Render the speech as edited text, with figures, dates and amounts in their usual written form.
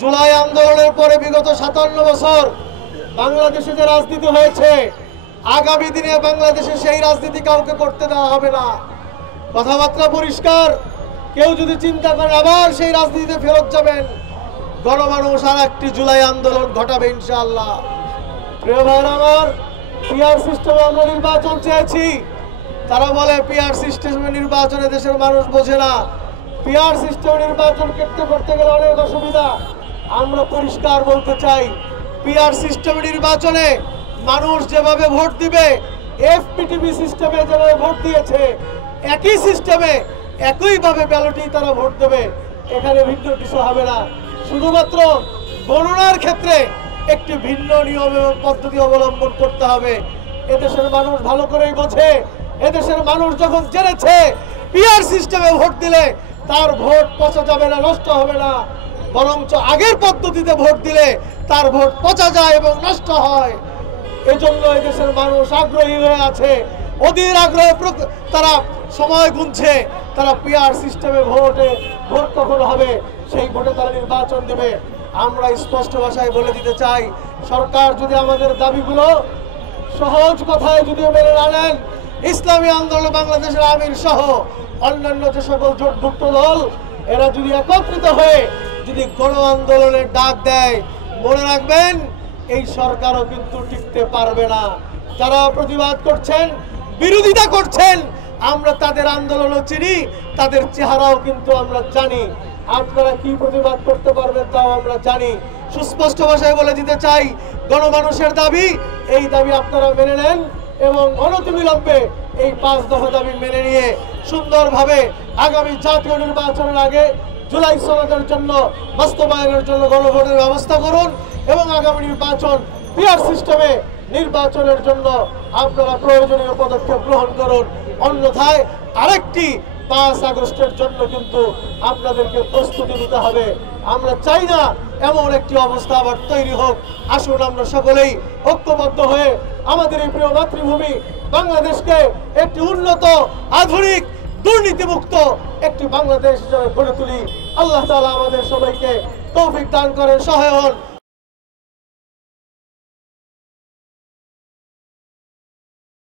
জুলাই আন্দোলনের পরে বিগত 57 বছর বাংলাদেশে যে রাজনীতি হয়েছে, আগামী দিনে বাংলাদেশে সেই রাজনীতি কাউকে করতে দেওয়া হবে না। কথাবার্তা পরিষ্কার। কেউ যদি চিন্তা করেন আবার সেই রাজনীতিতে ফেরত যাবেন, গণমানুষ আর একটি জুলাই আন্দোলন ঘটাবে ইনশাআল্লাহ। প্রিয় ভাইরা আমার, পিআর সিস্টেমে আমরা নির্বাচন চেয়েছি। তারা বলে পিআর সিস্টেমে নির্বাচনে দেশের মানুষ বোঝে না। পিআর সিস্টেমে নির্বাচন করতে গেলে অনেক অসুবিধা। আমরা পরিষ্কার বলতে চাই, পিআর সিস্টেমে নির্বাচনে মানুষ যেভাবে ভোট দিবে, এফপিটিভি সিস্টেমে যেভাবে ভোট দিয়েছে, একই সিস্টেমে একইভাবে ব্যালটেই তারা ভোট দেবে। এখানে ভিন্ন কিছু হবে না। শুধুমাত্র গণনার ক্ষেত্রে একটি ভিন্ন নিয়ম এবং পদ্ধতি অবলম্বন করতে হবে। এদেশের মানুষ ভালো করেই বোঝে। এদেশের মানুষ যখন জেনেছে পিআর সিস্টেমে ভোট দিলে তার ভোট পচা যাবে না, নষ্ট হবে না, বরঞ্চ আগের পদ্ধতিতে ভোট দিলে তার ভোট পচা যায় এবং নষ্ট হয়। এজন্য এদেশের মানুষ আগ্রহী হয়ে আছে, অধীর আগ্রহে তারা সময় গুনছে। তারা পিআর সিস্টেমে ভোট কখন হবে সেই ভোটে তারা নির্বাচন দেবে। আমরা স্পষ্ট ভাষায় বলে দিতে চাই, সরকার যদি আমাদের দাবিগুলো সহজ কথায় যদি মেনে না নেন, ইসলামী আন্দোলন বাংলাদেশের আমির সহ অন্যান্য যে সকল জোটভুক্ত দল এরা যদি একত্রিত হয়ে যদি গণ আন্দোলনের ডাক দেয়, মনে রাখবেন এই সরকারও কিন্তু টিকতে পারবে না। যারা প্রতিবাদ করছেন, বিরোধিতা করছেন, আমরা তাদের আন্দোলনও চিনি, তাদের চেহারাও কিন্তু আমরা জানি। আপনারা কি প্রতিবাদ করতে পারবেন তাও আমরা জানি। সুস্পষ্ট ভাষায় বলে দিতে চাই, গণমানুষের দাবি, এই দাবি আপনারা মেনে নেন এবং অনতিবিলম্বে এই 5 দফা দাবি মেনে নিয়ে সুন্দরভাবে আগামী জাতীয় নির্বাচনের আগে জুলাই সনদের জন্য বাস্তবায়নের জন্য গণভোটের ব্যবস্থা করুন এবং আগামী নির্বাচন পিআর সিস্টেমে নির্বাচনের জন্য আপনারা প্রয়োজনীয় পদক্ষেপ গ্রহণ করুন। অন্যথায় আরেকটি 5 আগস্টের জন্য কিন্তু আপনাদেরকে প্রস্তুতি নিতে হবে। আমরা চাই না এমন একটি অবস্থা আবার তৈরি হোক। আসুন আমরা সকলেই ঐক্যবদ্ধ হয়ে আমাদের এই প্রিয় মাতৃভূমি বাংলাদেশকে একটি উন্নত, আধুনিক, দুর্নীতিমুক্ত একটি বাংলাদেশ হিসেবে গড়ে তুলি। আল্লাহ তাআলা আমাদের সবাইকে তৌফিক দান করেন, সহায় হন।